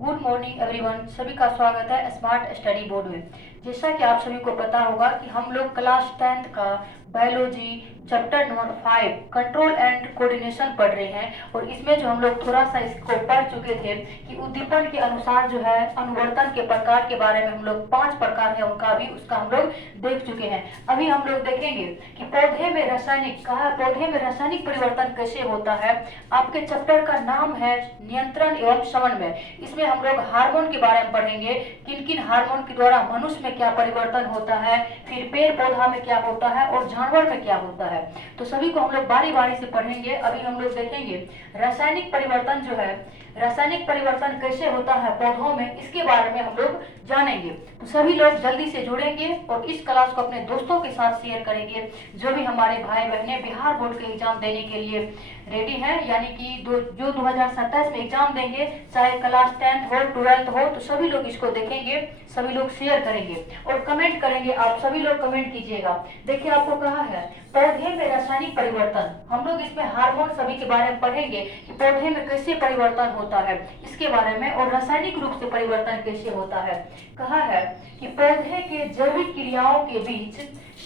Good morning everyone, सभी का स्वागत है स्मार्ट स्टडी बोर्ड में। जैसा कि आप सभी को पता होगा कि हम लोग क्लास 10th का biology chapter number 5 control and coordination पढ़ रहे हैं। और इसमें जो हम लोग थोड़ा सा इसको पढ़ चुके थे कि उद्दीपन के अनुसार जो है अनुवर्तन के प्रकार के बारे में हम लोग 5 प्रकार है उनका भी उसका हम लोग देख चुके हैं। अभी हम लोग देखेंगे कि पौधे में रासायनिक पौधे में रासायनिक परिवर्तन कैसे होता है। आपके चैप्टर का नाम है नियंत्रण एवं समन्वय। इसमें हम लोग हार्मोन के बारे में पढ़ेंगे, किन किन हार्मोन के द्वारा मनुष्य में क्या परिवर्तन होता है, फिर पेड़ पौधा में क्या होता है और जानवर में क्या होता है। तो सभी को हम लोग बारी बारी से पढ़ेंगे। अभी हम लोग देखेंगे रासायनिक परिवर्तन जो है, रासायनिक परिवर्तन कैसे होता है पौधों में, इसके बारे में हम लोग जानेंगे। तो सभी लोग जल्दी से जुड़ेंगे और इस क्लास को अपने दोस्तों के साथ शेयर करेंगे जो भी हमारे भाई बहनें बिहार बोर्ड के एग्जाम देने के लिए रेडी हैं, यानी कि जो 2027 में एग्जाम देंगे, चाहे क्लास 10th हो 12th हो, तो सभी लोग इसको देखेंगे, सभी लोग शेयर करेंगे और कमेंट करेंगे। आप सभी लोग कमेंट कीजिएगा। देखिए आपको कहा है पौधे में रासायनिक परिवर्तन। हम लोग इसमें हार्मोन सभी के बारे में पढ़ेंगे कि पौधे में कैसे परिवर्तन होता है इसके बारे में, और रासायनिक रूप से परिवर्तन कैसे होता है। कहा है कि पौधे के जैविक क्रियाओं के बीच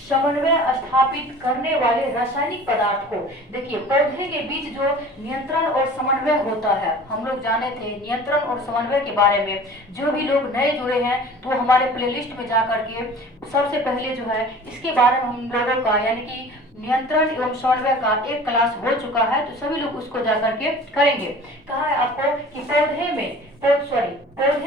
समन्वय स्थापित करने वाले रासायनिक पदार्थ को, देखिए पौधे के बीच जो नियंत्रण और समन्वय होता है, हम लोग जाने थे नियंत्रण और समन्वय के बारे में। जो भी लोग नए जुड़े हैं तो हमारे प्लेलिस्ट में जाकर के सबसे पहले जो है इसके बारे में हम लोगों का, यानी कि नियंत्रण एवं समन्वय का एक क्लास हो चुका है, तो सभी लोग उसको जाकर के करेंगे। कहा है आपको कि पौधे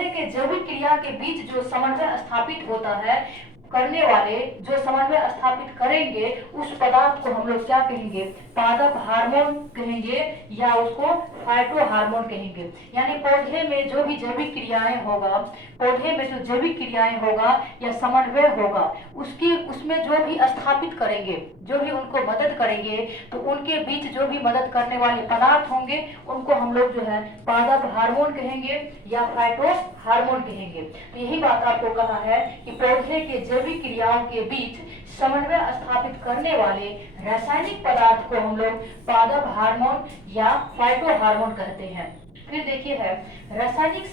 के जैविक क्रिया के बीच जो समन्वय स्थापित होता है, करने वाले जो समन्वय स्थापित करेंगे उस पदार्थ को हम लोग क्या कहेंगे, पादप हार्मोन कहेंगे या उसको फाइटो हार्मोन कहेंगे। यानी पौधे में जो भी जैविक क्रियाएं होगा, पौधे में जो जैविक क्रियाएं होगा या समन्वय होगा, उसमें जो भी स्थापित करेंगे, जो भी उनको मदद करेंगे, तो उनके बीच जो भी मदद करने वाले पदार्थ होंगे उनको हम लोग जो है पादप हार्मोन कहेंगे या फाइटो हार्मोन कहेंगे। तो यही बात आपको कहा है कि पौधे के जैविक क्रियाओं के बीच समन्वय स्थापित करने वाले रासायनिक पदार्थ को हम लोग पादप हार्मोन या फाइटो हार्मोन कहते हैं। फिर देखिए है रासायनिक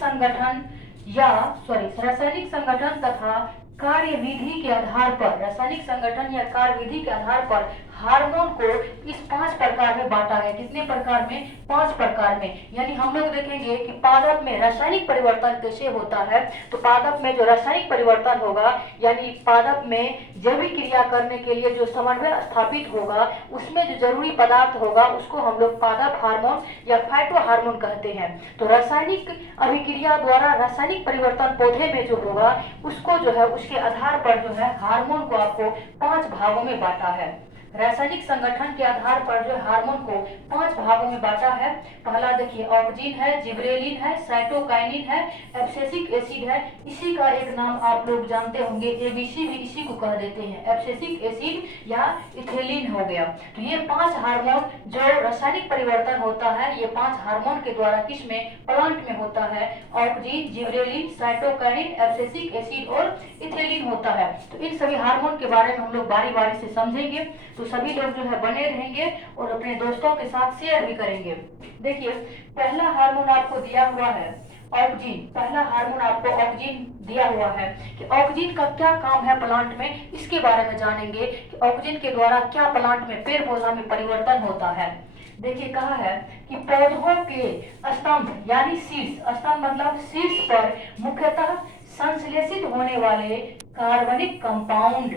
संगठन तथा कार्यविधि के आधार पर, रासायनिक संगठन या कार्यविधि के आधार पर हार्मोन को इस 5 प्रकार में बांटा गया। कितने प्रकार में? 5 प्रकार में। यानी हम लोग देखेंगे कि पादप में रासायनिक परिवर्तन कैसे होता है। तो पादप में जो रासायनिक परिवर्तन होगा, यानी पादप में जैविक क्रिया करने के लिए जो समन्वय स्थापित होगा, उसमें जो जरूरी पदार्थ होगा उसको हम लोग पादप हार्मोन या फाइटो हार्मोन कहते हैं। तो रासायनिक अभिक्रिया द्वारा रासायनिक परिवर्तन पौधे में जो होगा उसको जो है उसके आधार पर जो है हार्मोन को आपको 5 भागों में बांटा है। रासायनिक संगठन के आधार पर जो हार्मोन को 5 भागों में बांटा है। पहला देखिए ऑक्सीन है, जिबरेलिन है, साइटोकाइनिन है, एब्सिसिक एसिड है। इसी का एक नाम आप लोग जानते होंगे, एबीसी भी इसी को कह देते हैं, एब्सिसिक एसिड या इथेलिन हो गया। तो ये 5 हार्मोन जो रासायनिक परिवर्तन होता है, ये 5 हार्मोन के द्वारा किसमें, प्लांट में होता है। Oxygen, gibberellin, cytokinin, abscisic acid और इथेलिन होता है। तो इन सभी हार्मोन के बारे में हम लोग बारी बारी से समझेंगे। तो सभी लोग जो है बने रहेंगे और अपने दोस्तों के साथ शेयर भी करेंगे। देखिए पहला हार्मोन आपको दिया हुआ है ऑक्सीन। पहला हार्मोन आपको ऑक्सीन दिया हुआ है कि ऑक्सीन का क्या काम है प्लांट में, इसके बारे में जानेंगे कि ऑक्सीन के द्वारा क्या प्लांट में, पेड़ पौधा में परिवर्तन होता है। देखिए कहा है कि पौधों के स्तंभ यानी शीर्ष, स्तंभ मतलब शीर्ष पर मुख्यतः संश्लेषित होने वाले कार्बनिक कंपाउंड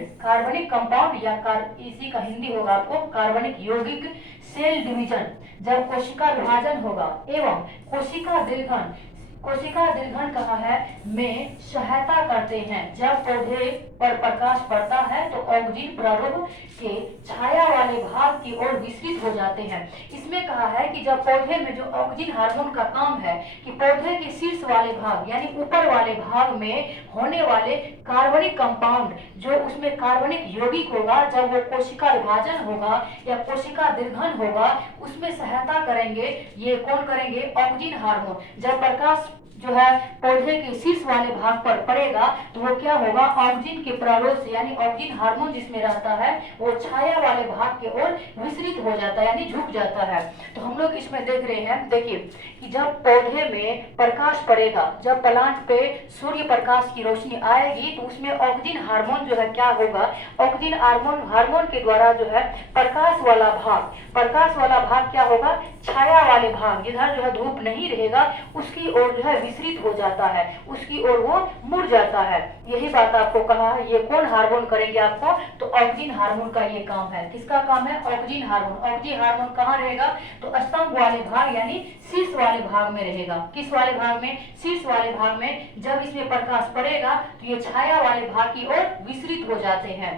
या इसी का हिंदी होगा आपको कार्बनिक यौगिक सेल डिवीजन, जब कोशिका विभाजन होगा एवं कोशिका दीर्घन कहा है में सहायता करते हैं। जब पौधे पर प्रकाश पड़ता है तो ऑक्सीन प्रारूप के छाया वाले भाग की ओर विस्तृत हो जाते हैं। इसमें कहा है कि जब पौधे में जो ऑक्सीन हार्मोन का काम है कि पौधे के शीर्ष वाले भाग यानी ऊपर वाले भाग में होने वाले कार्बनिक कंपाउंड, जो उसमें कार्बनिक यौगिक होगा, जब वो कोशिका विभाजन होगा या कोशिका दीर्घन होगा उसमें सहायता करेंगे। ये कौन करेंगे? Oxygen hormone. जब प्रकाश जो है पौधे के शीर्ष वाले भाग पर पड़ेगा तो वो क्या होगा, ऑक्सीजन के प्ररोध से यानी ऑक्सीजन हार्मोन जिसमें रहता है वो छाया वाले भाग की ओर विसरित हो जाता है यानी झुक जाता है। तो हम लोग इसमें देख रहे हैं, देखिए कि जब पौधे में प्रकाश पड़ेगा, जब प्लांट पे सूर्य प्रकाश की रोशनी आएगी तो उसमें ऑक्सीजन हार्मोन जो है क्या होगा, ऑक्सीजन हार्मोन के द्वारा जो है प्रकाश वाला भाग क्या होगा, छाया वाले भाग जिधर जो है धूप नहीं रहेगा उसकी ओर जो है विसरित हो जाता है, उसकी ओर वो मुड़ जाता है। यही बात आपको कहा है, ये कौन हार्मोन करेंगे आपको, तो ऑक्सीजन हार्मोन का ये काम है। किसका काम है, ऑक्सीजन हार्मोन। ऑक्सीजन हार्मोन कहाँ रहेगा, तो स्तंभ वाले भाग यानी शीर्ष वाले भाग में रहेगा। किस वाले भाग में, शीर्ष वाले भाग में। जब इसमें प्रकाश पड़ेगा तो ये छाया वाले भाग की ओर विसरित हो जाते हैं।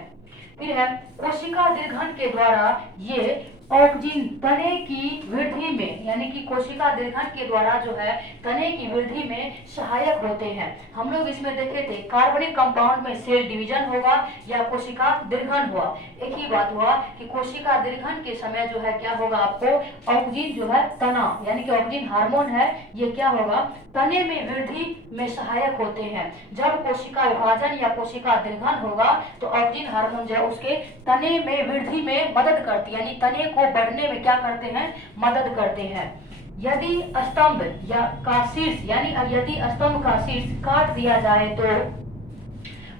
फिर है कोशिका दीर्घन के द्वारा ये ऑक्सीजन तने की वृद्धि में यानी कि कोशिका दीर्घन के द्वारा जो है तने की वृद्धि में सहायक होते हैं। हम लोग इसमें देखे थे कार्बनिक कंपाउंड में सेल डिवीजन होगा या कोशिका दीर्घन हुआ, एक ही बात हुआ कि कोशिका दीर्घन के समय जो है क्या होगा, आपको ऑक्सीजन जो है तना यानी कि ऑक्सीजन हार्मोन है ये क्या होगा, तने में वृद्धि में सहायक होते हैं। जब कोशिका विभाजन या कोशिका दीर्घन होगा तो ऑक्सीजन हार्मोन जो है उसके तने में वृद्धि में मदद करती है यानी तने को बढ़ने में क्या करते हैं, मदद करते हैं। यदि स्तंभ या का शीर्ष यानी यदि स्तंभ का शीर्ष काट दिया जाए तो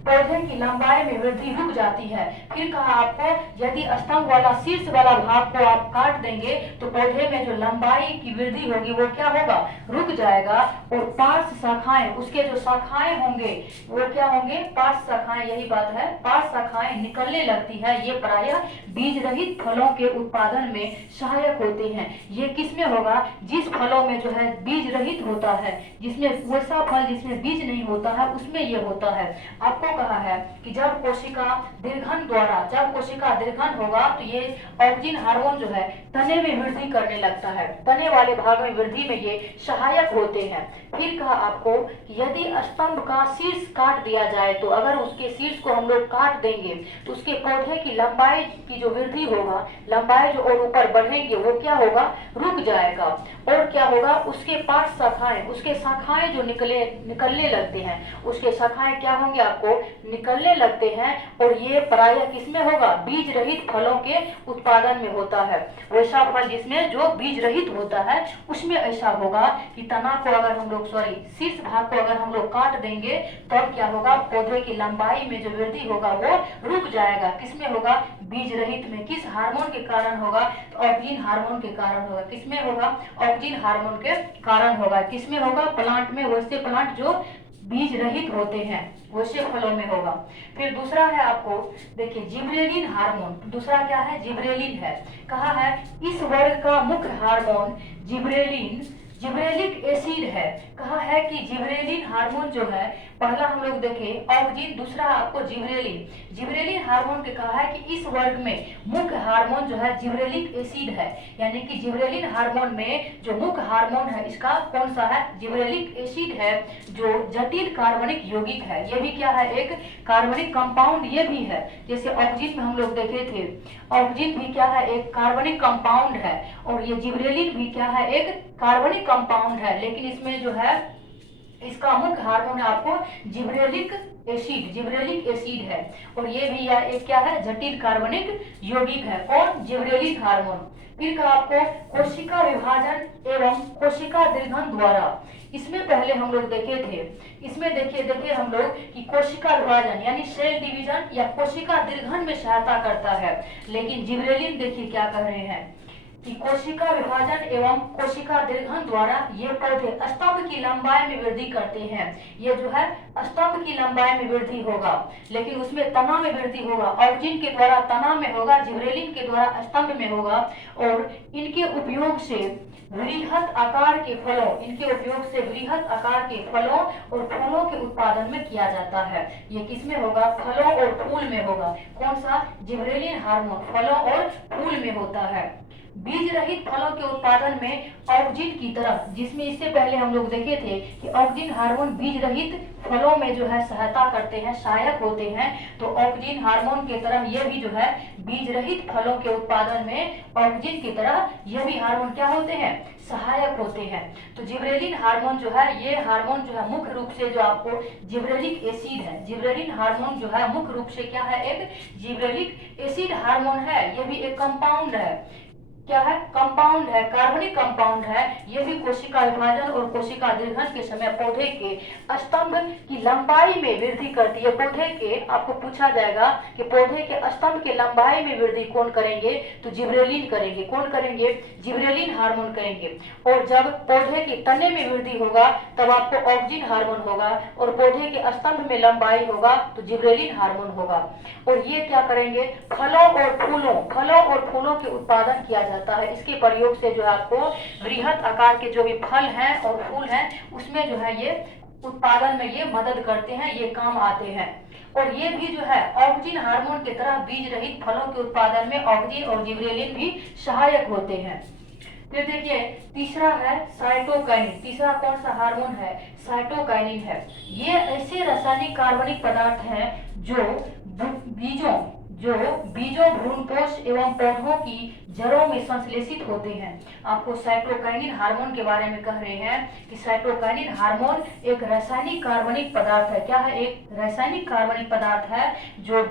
पौधे की लंबाई में वृद्धि रुक जाती है। फिर कहा आपको यदि स्तंभ वाला शीर्ष वाला भाग को आप काट देंगे तो पौधे में जो लंबाई की वृद्धि होगी वो क्या होगा, रुक जाएगा और पार्श्व शाखाएं, उसके जो शाखाएं होंगे वो क्या होंगे, पार्श्व शाखाएं, यही बात है, पार्श्व शाखाएं निकलने लगती है। ये प्रायः बीज रहित फलों के उत्पादन में सहायक होते हैं। ये किसमें होगा, जिस फलों में जो है बीज रहित होता है, जिसमें वैसा फल जिसमें बीज नहीं होता है उसमें ये होता है। आपको कहा है कि जब कोशिका दीर्घन होगा तो ये ऑक्सीजन हार्मोन जो है तने में वृद्धि करने लगता है, तने वाले भाग में वृद्धि में ये सहायक होते हैं। फिर कहा आपको यदि स्तंभ का शीर्ष काट दिया जाए तो अगर उसके शीर्ष को हम लोग काट देंगे तो उसके पौधे की लंबाई की जो वृद्धि होगा, लंबाई जो और ऊपर बढ़ेंगे वो क्या होगा, रुक जाएगा। और क्या होगा, उसके पार्श्व शाखाएं, उसके शाखाएं जो निकलने लगते हैं, उसके शाखाएं क्या होंगे, आपको निकलने लगते हैं। और ये प्रायः किसमें होगा, बीज रहित फलों के उत्पादन में होता है। वैसा फल जिसमें जो बीज रहित होता है उसमें ऐसा होगा कि तना को अगर हम लोग शीर्ष भाग को अगर हम लोग काट देंगे तब क्या होगा, पौधे की लंबाई में जो वृद्धि होगा वो रुक जाएगा। किसमें होगा, बीज रहित में। किस हार्मोन के कारण होगा, तो ऑक्सीजन हार्मोन के कारण होगा। किसमें होगा, ऑक्सीजन हार्मोन के कारण होगा। किसमें होगा, प्लांट में, वैसे प्लांट जो बीज रहित होते हैं वैसे फलों में होगा। फिर दूसरा है आपको देखिए जिब्रेलिन हार्मोन। दूसरा क्या है, जिब्रेलिन है। कहा है इस वर्ग का मुख्य हार्मोन जिब्रेलिक एसिड है। कहा है कि जिब्रेलिन हार्मोन जो है, पहला हम लोग देखे ऑक्सीजन, दूसरा आपको जिब्रेलिन हार्मोन के कहा है कि इस वर्ग में मुख्य हार्मोन जो है जिब्रेलिक एसिड है। यानी कि जिब्रेलिन हार्मोन में जो मुख्य हार्मोन है इसका कौन सा है, जिब्रेलिक एसिड है, जो जटिल कार्बनिक यौगिक है। ये भी क्या है, एक कार्बनिक कंपाउंड ये भी है। जैसे ऑक्सीजन में हम लोग देखे थे, ऑक्सीजन भी क्या है, एक कार्बनिक कंपाउंड है। और ये जिब्रेलिन भी क्या है, एक कार्बनिक कंपाउंड है। लेकिन इसमें जो है इसका मुख्य हार्मोन आपको जिब्रेलिक एसिड है। और ये भी एक क्या है, जटिल कार्बनिक यौगिक है। कौन, जिब्रेलिक हार्मोन। फिर का आपको कोशिका विभाजन एवं कोशिका दीर्घन द्वारा, इसमें पहले हम लोग देखे थे, इसमें देखिए हम लोग कि कोशिका विभाजन यानी सेल डिवीजन या कोशिका दीर्घन में सहायता करता है। लेकिन जिब्रेलिन देखिए क्या कह रहे हैं कि कोशिका विभाजन एवं कोशिका दीर्घन द्वारा ये पौधे स्तंभ की लंबाई में वृद्धि करते हैं। ये जो है स्तंभ की लंबाई में वृद्धि होगा, लेकिन उसमें तना में वृद्धि होगा। ऑक्सीजन के द्वारा तना में होगा, जिब्रेलिन के द्वारा स्तंभ में होगा। और इनके उपयोग से वृहत आकार के फलों और फूलों के उत्पादन में किया जाता है। ये किसमें होगा, फलों और फूल में होगा। कौन सा, जिब्रेलिन हार्मोन फलों और फूल में होता है। बीज रहित फलों के उत्पादन में ऑक्जिन की तरह, जिसमें इससे पहले हम लोग देखे थे कि ऑक्जिन हार्मोन बीज रहित फलों में जो है सहायता करते हैं, सहायक होते हैं, तो ऑक्जिन हार्मोन की तरह ये भी जो है बीज रहित फलों के उत्पादन में ऑक्जिन की तरह ये भी हार्मोन क्या होते हैं, सहायक होते हैं। तो जिबरेलिन हार्मोन जो है, ये हार्मोन जो है मुख्य रूप से जो आपको जिबरेलिक एसिड है, जिबरेलिन हार्मोन जो है मुख्य रूप से क्या है, एक जिबरेलिक एसिड हार्मोन है। ये भी एक कंपाउंड है, क्या है, कंपाउंड है, कार्बनिक कंपाउंड है। ये भी कोशिका विभाजन और कोशिका निर्गमन के समय पौधे के स्तंभ की लंबाई में वृद्धि करती है। पौधे के, आपको पूछा जाएगा कि पौधे के स्तंभ के लंबाई में वृद्धि कौन करेंगे, तो जिब्रेलिन करेंगे। कौन करेंगे, जिब्रेलिन हार्मोन करेंगे। और जब पौधे के तने में वृद्धि होगा तब आपको ऑक्जिन हार्मोन होगा, और पौधे के स्तंभ में लंबाई होगा तो जिब्रेलिन हार्मोन होगा। और ये क्या करेंगे, फलों और फूलों के उत्पादन किया जाता है। इसके प्रयोग से जो है आपको बृहद आकार के जो भी फल हैं और फूल हैं उसमें जो है ये उत्पादन में ये मदद करते हैं, ये काम आते हैं। और ये भी जो है ऑक्जिन हार्मोन की तरह बीज रहित फलों के उत्पादन में ऑक्जिन और जिब्रेलिन भी सहायक होते हैं। फिर देखिए तीसरा है साइटोकाइनिन। तीसरा कौन सा हार्मोन है, साइटोकाइनिन है। ये ऐसे रासायनिक कार्बनिक पदार्थ हैं जो बीजों भ्रूणपोष एवं पौधों की जड़ों में संश्लेषित होते हैं। आपको साइटोकाइनिन हार्मोन के बारे में कह रहे हैं कि साइटोकाइनिन हार्मोन एक रासायनिक कार्बनिक पदार्थ है। क्या है, एक रासायनिक कार्बनिक पदार्थ है जो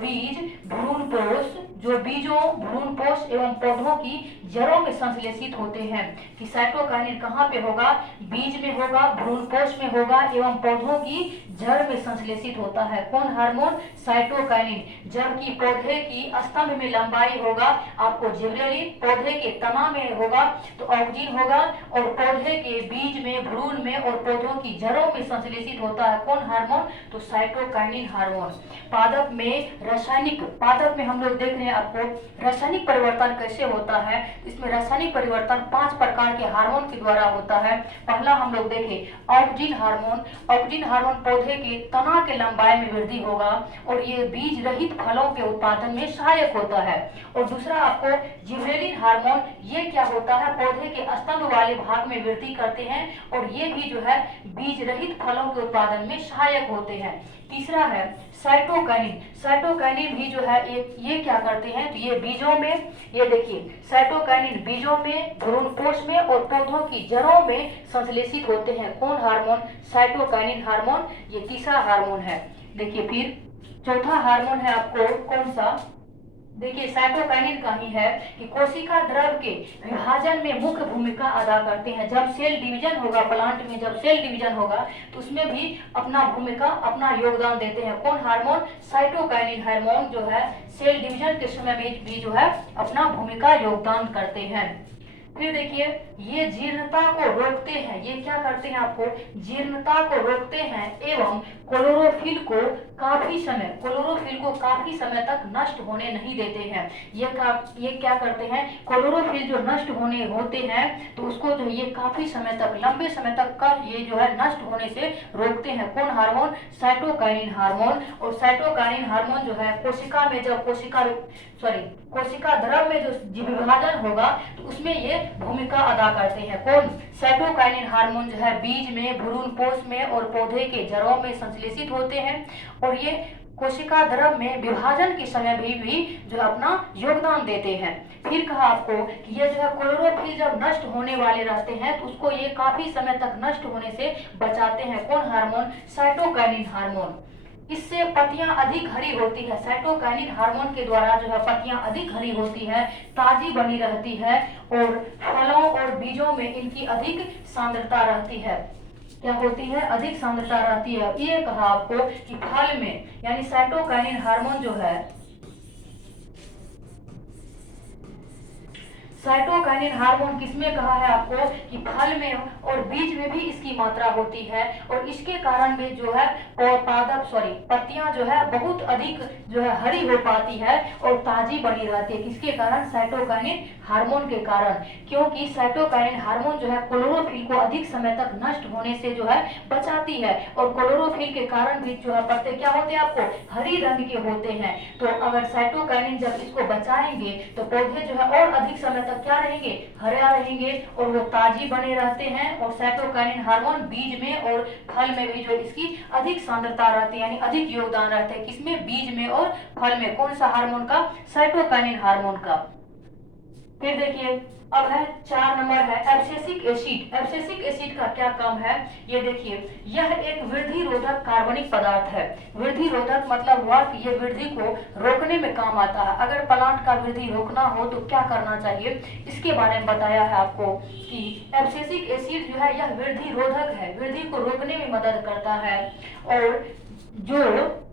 बीजों भ्रूणपोष एवं पौधों की जड़ों में संश्लेषित होते हैं। कि साइटोकाइनिन कहाँ पे होगा, बीज में होगा, भ्रूणपोष में होगा एवं पौधों की जड़ में संश्लेषित होता है। कौन हार्मोन, साइटोकाइनिन। जबकि पौधे की स्तंभ में लंबाई होगा आपको जिब्रेलिन, पौधे के तना में होगा तो ऑक्जिन होगा, और पौधे के बीज में, भ्रूण में और पौधों की जड़ों में संश्लेषित होता है कौन हार्मोन, तो साइटोकाइनिन हार्मोन। पादप में हम लोग देख रहे हैं आपको रासायनिक परिवर्तन कैसे होता है। इसमें रासायनिक परिवर्तन 5 प्रकार के हार्मोन के द्वारा होता है। पहला हम लोग देखें ऑक्जिन हार्मोन। ऑक्जिन हार्मोन पौधे के तना के लंबाई में वृद्धि होगा और ये बीज रहित फलों के उत्पादन में सहायक होता है। और दूसरा आपको जिब्रेलिन हार्मोन, ये क्या होता है, पौधे के स्तंभ वाले भाग में वृद्धि करते हैं और ये भी जो है बीज रहित फलों के उत्पादन में सहायक होते हैं। तीसरा है साइटोकाइनिन। साइटोकाइनिन भी जो है ये क्या करते हैं, तो ये बीजों में, ये देखिए साइटोकाइनिन बीजों में, भ्रूणपोष में और पौधों की जड़ों में संश्लेषित होते हैं। कौन हार्मोन, साइटोकाइनिन हार्मोन। ये तीसरा हार्मोन है। देखिए फिर चौथा हार्मोन है आपको कौन सा, देखिए साइटोकाइनिन का ही है कि कोशिका द्रव के विभाजन में मुख्य भूमिका अदा करते हैं। जब सेल डिवीजन होगा प्लांट में, जब सेल डिवीजन होगा तो उसमें भी अपना योगदान देते हैं। कौन हार्मोन, साइटोकाइनिन हार्मोन जो है सेल डिवीजन के समय में भी जो है अपना भूमिका योगदान करते हैं। फिर देखिए ये जीर्णता को रोकते हैं। ये क्या करते हैं, आपको जीर्णता को रोकते हैं एवं क्लोरोफिल को काफी समय तक नष्ट होने नहीं देते हैं। ये क्या करते हैं, क्लोरोफिल जो नष्ट होते हैं तो उसको जो ये काफी समय तक, लंबे समय तक का ये जो है नष्ट होने से रोकते हैं। कौन हार्मोन, साइटोकाइनिन हार्मोन। और साइटोकाइनिन हार्मोन जो है कोशिका में, जब कोशिका द्रव में जो विभाजन होगा तो उसमें ये भूमिका अदा करते हैं। कौन, साइटोकाइनिन हार्मोन जो है बीज में, भ्रूणपोष में और पौधे के जड़ों में संश्लेषित होते हैं और ये कोशिका द्रव में विभाजन के समय भी जो अपना योगदान देते हैं। फिर कहा आपको कि ये जो है क्लोरोफिल जब नष्ट होने वाले रहते हैं तो उसको ये काफी समय तक नष्ट होने से बचाते हैं। कौन हार्मोन, साइटोकाइनिन हार्मोन। इससे पत्तियां अधिक हरी होती है। साइटोकाइनिन हार्मोन के द्वारा जो है पत्तियां अधिक हरी होती है, ताजी बनी रहती है और फलों और बीजों में इनकी अधिक सांद्रता रहती है। क्या होती है, अधिक सांद्रता रहती है। ये कहा आपको कि फल में, यानी साइटोकाइनिन हार्मोन जो है, साइटोकाइनिन हार्मोन किसमें कहा है आपको कि फल में और बीज में भी इसकी मात्रा होती है और इसके कारण भी जो है पत्तियां जो है बहुत अधिक जो है हरी हो पाती है और ताजी बनी रहती है। किसके कारण, साइटोकाइनिन हार्मोन के कारण। क्योंकि साइटोकाइनिन हार्मोन जो है क्लोरोफिल को अधिक समय तक नष्ट होने से जो है बचाती है और क्लोरोफिल के कारण भी जो है पत्ते क्या होते हैं आपको, हरी रंग के होते हैं। तो अगर साइटोकाइनिन जब इसको बचाएंगे तो पौधे जो है और अधिक समय तक क्या रहेंगे, हरा रहेंगे और वो ताजी बने रहते हैं। और साइटोकाइनिन हार्मोन बीज में और फल में भी जो इसकी अधिक सांद्रता रहती है, यानी अधिक योगदान रहता है किसमें, बीज में और फल में। कौन सा हार्मोन का, साइटोकाइनिन हार्मोन का। फिर देखिए अब है 4 नंबर है एब्सिसिक एसिड। एब्सिसिक एसिड का क्या काम है, ये देखिए, यह एक वृद्धि रोधक कार्बनिक पदार्थ है। वृद्धि रोधक मतलब हुआ कि ये वृद्धि को रोकने में काम आता है। अगर प्लांट का वृद्धि रोकना हो तो क्या करना चाहिए, इसके बारे में बताया है आपको कि एब्सिसिक एसिड जो है यह वृद्धि रोधक है, वृद्धि को रोकने में मदद करता है। और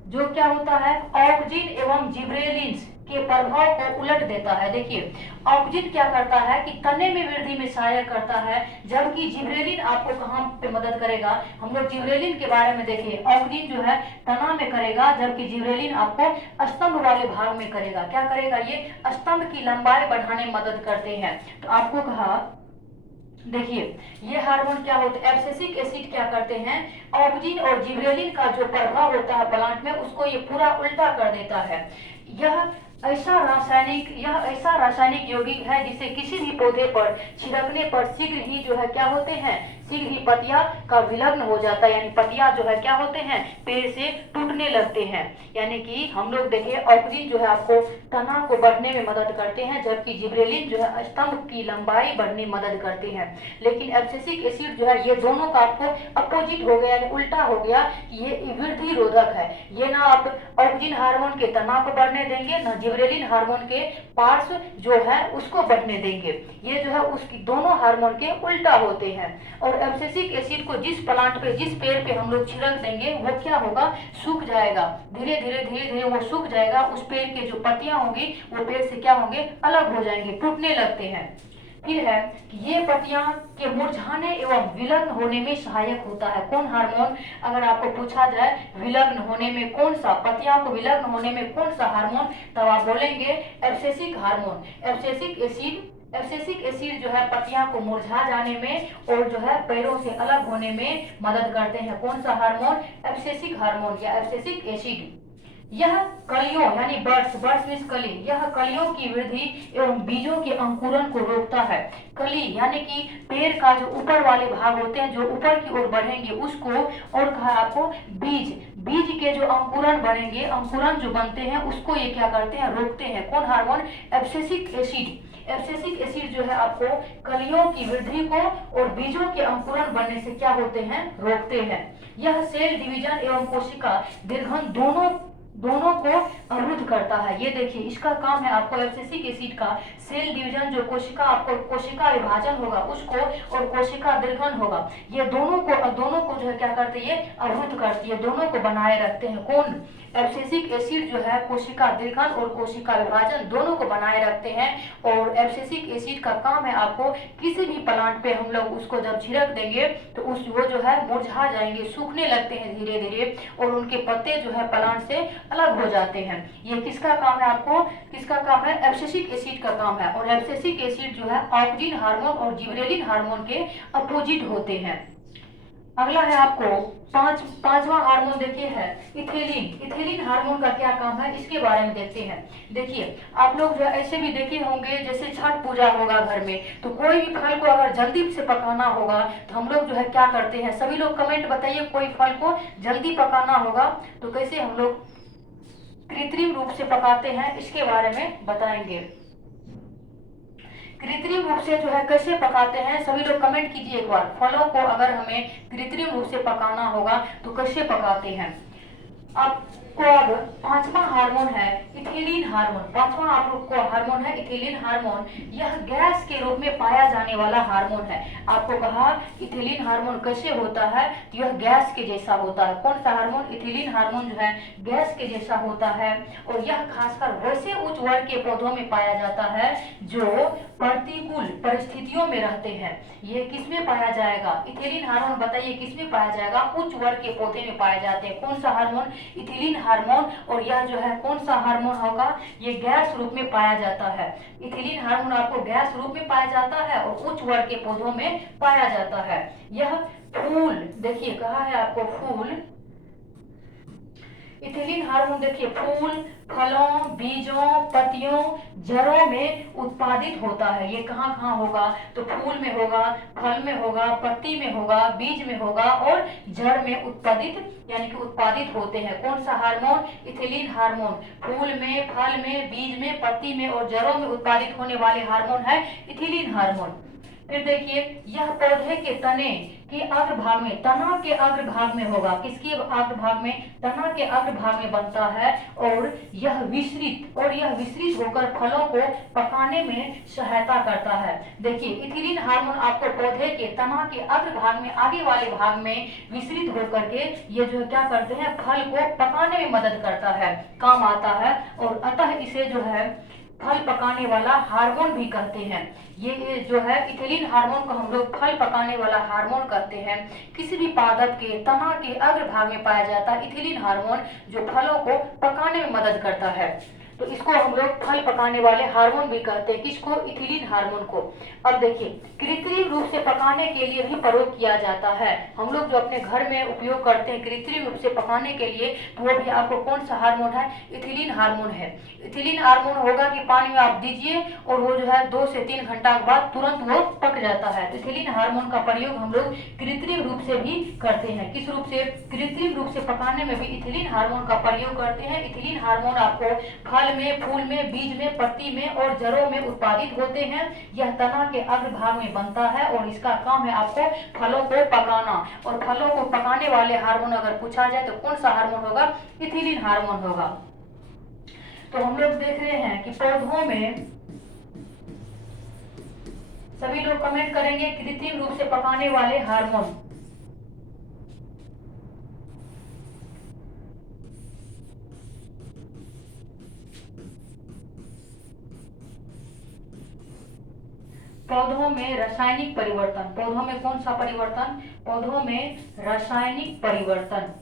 जो क्या होता है, ऑक्जिन एवं जिब्रेलिन्स के प्रभाव को उलट देता है। देखिए ऑक्जिन क्या करता है कि तने में वृद्धि में सहायक करता है, जबकि जिब्रेलिन आपको कहाँ पे मदद करेगा, हम लोग जिब्रेलिन के बारे में देखिए। ऑक्जिन जो है तना में करेगा, जबकि जिब्रेलिन आपको स्तंभ वाले भाग में करेगा। क्या करेगा, ये स्तंभ की लंबाई बढ़ाने में मदद करते हैं। तो आपको कहा, देखिए ये हार्मोन क्या होते हैं, एब्सिसिक एसिड क्या करते हैं, ऑक्जिन और जिब्रेलिन का जो प्रभाव होता है प्लांट में उसको ये पूरा उल्टा कर देता है। यह ऐसा रासायनिक यौगिक है जिसे किसी भी पौधे पर छिड़कने पर शीघ्र ही जो है क्या होते हैं, शीघ्र ही पत्तियां का विलग्न हो जाता है, यानी पत्तियां जो है क्या होते हैं, पेड़ से टूटने लगते हैं। यानी कि हम लोग देखिए ऑक्जिन जो है आपको तना को बढ़ने में मदद करते हैं, जबकि जिब्रेलिन जो है स्तंभ की लंबाई बढ़ने में मदद करते हैं। लेकिन एब्सिसिक एसिड जो है ये दोनों का आपको अपोजिट हो गया, यानी उल्टा हो गया, ये वृद्धि रोधक है। ये ना आप ऑक्जिन हार्मोन के तना को बढ़ने देंगे, ना जिब्रेलिन हार्मोन के पार्श्व जो है उसको बढ़ने देंगे। ये जो है उसकी दोनों हार्मोन के उल्टा होते हैं। और एब्सिसिक एसिड को जिस प्लांट पे, जिस पेड़ पे हम लोग छिड़क देंगे वो क्या होगा, सूख जाएगा। धीरे धीरे वो सूख जाएगा। उस पेड़ के जो पत्तियां होंगी वो पेड़ से क्या होंगे, अलग हो जाएंगे, टूटने लगते हैं। फिर है कि ये पत्तियां के मुरझाने एवं विलग्न होने में सहायक होता है। कौन हार्मोन, अगर आपको पूछा जाए विलग्न होने में कौन सा, पत्तियां को विलग्न होने में कौन सा हार्मोन, तब आप बोलेंगे एब्सिसिक हार्मोन। एब्सिसिक एसिड जो है पत्तियां को मुरझा जाने में और जो है पेड़ों से अलग होने में मदद करते हैं। कौन सा हार्मोन, एब्सिसिक हार्मोन या एब्सिसिक एसिड। यह कलियों यानी बर्ड्स मीन्स कली, यह कलियों की वृद्धि एवं बीजों के अंकुरन को रोकता है। कली यानी कि पेड़ का जो ऊपर वाले भाग होते हैं जो ऊपर की ओर बढ़ेंगे उसको, और कहा आपको बीज के जो अंकुरन बढ़ेंगे, अंकुरन जो बनते हैं उसको ये क्या करते हैं, रोकते हैं। कौन hormone, abscisic acid. Abscisic acid जो है आपको कलियों की वृद्धि को और बीजों के अंकुरन बनने से क्या होते हैं, रोकते हैं। यह सेल डिवीजन एवं कोशिका दीर्घन दोनों को अवरुद्ध करता है। ये देखिए इसका काम है आपको एब्सिसिक एसिड का सेल डिवीजन, जो कोशिका आपको कोशिका विभाजन होगा उसको और कोशिका दीर्घन होगा, ये दोनों को जो है क्या करते हैं, ये अवरुद्ध करती है, दोनों को बनाए रखते हैं। कौन, एब्सिसिक एसिड जो है कोशिका दीर्घन और कोशिका विभाजन दोनों को बनाए रखते हैं। और एब्सिसिक एसिड का काम है आपको किसी भी प्लांट पे हम लोग उसको जब छिड़क देंगे तो वो जो है मुरझा जाएंगे, सूखने लगते हैं धीरे धीरे, और उनके पत्ते जो है प्लांट से अलग हो जाते हैं। ये किसका काम है, आपको किसका काम है, एब्सिसिक एसिड का काम है। और एब्सिसिक एसिड जो है ऑक्जिन हार्मोन और जिब्रेलिन हार्मोन के अपोजिट होते हैं। अगला है आपको पांचवा हार्मोन देखिए है इथेलिन। इथेलिन हार्मोन का क्या काम है इसके बारे में देखते हैं। देखिए आप लोग जो ऐसे भी देखे होंगे, जैसे छठ पूजा होगा घर में, तो कोई भी फल को अगर जल्दी से पकाना होगा तो हम लोग जो है क्या करते हैं, सभी लोग कमेंट बताइए, कोई फल को जल्दी पकाना होगा तो कैसे हम लोग कृत्रिम रूप से पकाते हैं, इसके बारे में बताएंगे। कृत्रिम रूप से जो है कैसे पकाते हैं, सभी लोग कमेंट कीजिए एक बार। फलों को अगर हमें कृत्रिम रूप से पकाना होगा तो कैसे पकाते हैं। आपको अब पांचवा हार्मोन है इथिलीन हार्मोन। पांचवा आप लोग को हार्मोन है इथिलीन हार्मोन। यह गैस के रूप में पाया जाने वाला हार्मोन है। आपको कहा इथिलीन हार्मोन कैसे होता है, यह गैस के जैसा होता है। कौन सा हार्मोन, इथिलीन हार्मोन जो है गैस के जैसा होता है। और यह खासकर वैसे उच्च वर्ग के पौधों में पाया जाता है जो प्रतिकूल परिस्थितियों में रहते हैं। ये किसमें पाया जाएगा, इथिलीन हार्मोन बताइए किसमें पाया जाएगा, उच्च वर्ग के पौधे में पाए जाते हैं। कौन सा हार्मोन, इथिलीन हार्मोन। और यह जो है कौन सा हार्मोन होगा, ये गैस रूप में पाया जाता है। इथिलीन हार्मोन आपको गैस रूप में पाया जाता है और उच्च वर्ग के पौधों में पाया जाता है। यह फूल, देखिए कहा है आपको फूल, इथिलीन हार्मोन देखिए फूल, फलों, बीजों, पत्तियों, जड़ों में उत्पादित होता है। ये कहाँ कहाँ होगा? तो फूल में होगा, फल में होगा, पत्ती में होगा, बीज में होगा और जड़ में उत्पादित यानी कि उत्पादित होते हैं। कौन सा हार्मोन? Ethylene hormone. फूल में, फल में, बीज में, पत्ती में और जड़ों में उत्पादित होने वाले हार्मोन है इथिलीन हार्मोन। फिर देखिए, यह पौधे के तने के अग्रभाग में, तना के अग्रभाग में होगा। किसके अग्रभाग में? तना के अग्रभाग में बनता है और यह विस्तृत होकर फलों को पकाने में सहायता करता है। देखिए, इथिलीन हार्मोन आपको पौधे के तना के अग्रभाग में, आगे वाले भाग में विस्तृत होकर के ये जो क्या करते हैं, फल को पकाने में मदद करता है, काम आता है और अतः इसे जो है फल पकाने वाला हार्मोन भी कहते हैं। ये जो है इथिलीन हार्मोन को हम लोग फल पकाने वाला हार्मोन कहते हैं। किसी भी पादप के तना के अग्रभाग में पाया जाता है इथिलीन हार्मोन, जो फलों को पकाने में मदद करता है। तो इसको हम लोग फल पकाने वाले हार्मोन भी कहते हैं। किसको? इथिलीन हार्मोन को। अब देखिए, कृत्रिम रूप से पकाने के लिए भी प्रयोग किया जाता है। हम लोग जो अपने घर में उपयोग करते हैं कृत्रिम रूप से पकाने के लिए, तो वो भी आपको कौन सा हार्मोन है? इथिलीन हार्मोन है। इथिलीन हार्मोन होगा कि पानी में आप दीजिए और वो जो है 2 से 3 घंटा के बाद तुरंत वो पक जाता है। तो इथिलीन हार्मोन का प्रयोग हम लोग कृत्रिम रूप से भी करते हैं। किस रूप से? कृत्रिम रूप से पकाने में भी इथिलीन हार्मोन का प्रयोग करते हैं। इथिलीन हार्मोन आपको फल में, फूल में, बीज में, पत्ती में और जड़ों में उत्पादित होते हैं। यह तना के अग्रभाग में बनता है और इसका काम है आपको फलों को पकाना। और फलों को पकाने वाले हार्मोन अगर पूछा जाए तो कौन सा हार्मोन होगा? इथिलीन हार्मोन होगा। तो हम लोग देख रहे हैं कि पौधों में, सभी लोग कमेंट करेंगे कृत्रिम रूप से पकाने वाले हार्मोन। पौधों में रासायनिक परिवर्तन। पौधों में कौन सा परिवर्तन? पौधों में रासायनिक परिवर्तन।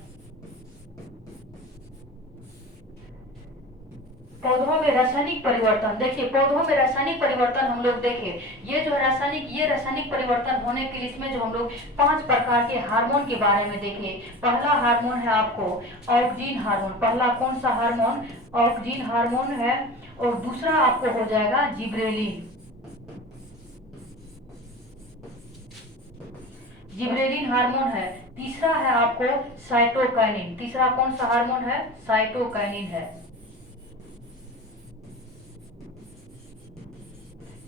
पौधों में रासायनिक परिवर्तन। देखिए, पौधों में रासायनिक परिवर्तन हम लोग देखें, ये रासायनिक परिवर्तन होने के लिए इसमें जो हम लोग 5 प्रकार के हार्मोन के बारे में देखें। पहला हार्मोन है आपको ऑक्सीन हार्मोन। पहला कौन सा हार्मोन? ऑक्सीन हार्मोन है। और दूसरा आपको हो जाएगा जिब्रेलिन। जिब्रेलिन हार्मोन है। तीसरा है आपको साइटोकाइनिन। तीसरा कौन सा हार्मोन है? साइटोकाइनिन है।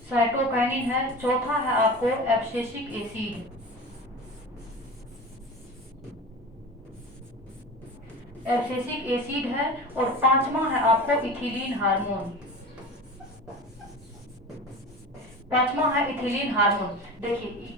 साइटोकाइनिन है। चौथा है आपको एब्सिसिक एसिड। एब्सिसिक एसिड है। और पांचवा है आपको इथिलीन हार्मोन। पांचवा है इथिलीन हार्मोन। देखिए,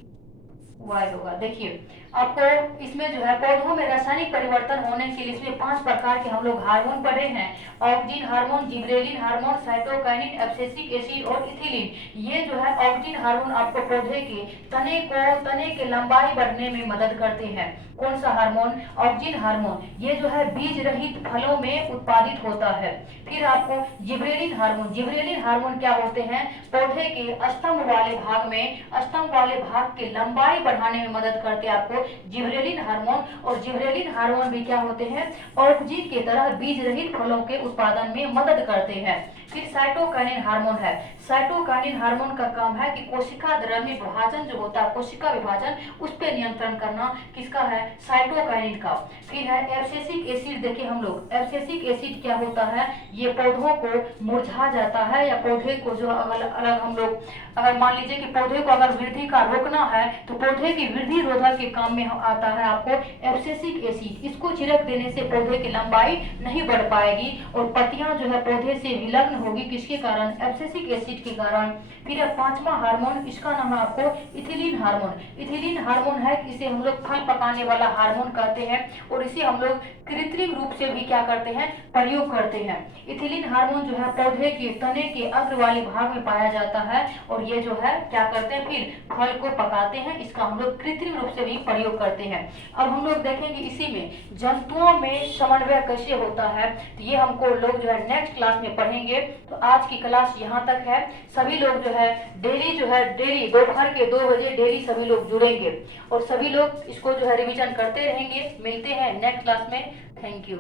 वाई होगा। देखिए, आपको इसमें जो है पौधों में रासायनिक परिवर्तन होने के लिए इसमें 5 प्रकार के हम लोग हार्मोन पढ़े हैं। Oxygen hormone, gibberellin hormone, cytokinin, abscisic acid और इथिलीन। ये जो है ऑक्सीन हार्मोन आपको पौधे के तने के लंबाई बढ़ने में मदद करते हैं। कौन सा हार्मोन? Oxygen hormone. ये जो है बीज रहित फलों में उत्पादित होता है। फिर आपको जिब्रेलिन हार्मोन। जिब्रेलिन हार्मोन क्या होते हैं? पौधे के स्तंभ वाले भाग के लंबाई बढ़ाने में मदद करते हैं आपको जिब्रेलिन हार्मोन। और जिब्रेलिन हार्मोन भी क्या होते हैं? ऑक्सीन की तरह बीज रहित फलों के उत्पादन में मदद करते हैं। फिर साइटोकाइनिन हार्मोन है। साइटोकाइनिन हार्मोन का काम है कि कोशिका द्रव्य विभाजन जो होता है, कोशिका विभाजन, उस पर नियंत्रण करना। किसका है? साइटोकाइनिन का। फिर है एब्सिसिक एसिड। देखिए हम लोग, एब्सिसिक एसिड क्या होता है? ये पौधों को मुरझा जाता है या पौधे को जो अलग हम लोग, अगर मान लीजिए कि पौधे को अगर वृद्धि का रोकना है तो पौधे की वृद्धि रोधक के काम में आता है आपको एब्सिसिक एसिड। इसको छिड़क देने से पौधे की लंबाई नहीं बढ़ पाएगी और पत्तियां जो है पौधे से विलग्न होगी। किसके कारण? एब्सिसिक एसिड के कारण। फिर पांचवा हार्मोन, इसका नाम है आपको इथिलीन हार्मोन। इथिलीन हार्मोन है, इसे हम लोग फल पकाने वाला हार्मोन कहते हैं और इसे हम लोग कृत्रिम रूप से भी क्या करते हैं? प्रयोग करते हैं। इथिलीन हार्मोन जो है पौधे के तने के अग्र वाले भाग में पाया जाता है और ये जो है क्या करते हैं? फिर फल को पकाते हैं। इसका हम लोग कृत्रिम रूप से भी प्रयोग करते हैं। अब हम लोग देखेंगे इसी में जंतुओं में समन्वय कैसे होता है, तो ये हमको लोग जो है नेक्स्ट क्लास में पढ़ेंगे। तो आज की क्लास यहाँ तक है। सभी लोग जो है डेली दोपहर के 2 बजे डेली सभी लोग जुड़ेंगे और सभी लोग इसको जो है रिवीजन करते रहेंगे। मिलते हैं नेक्स्ट क्लास में। Thank you.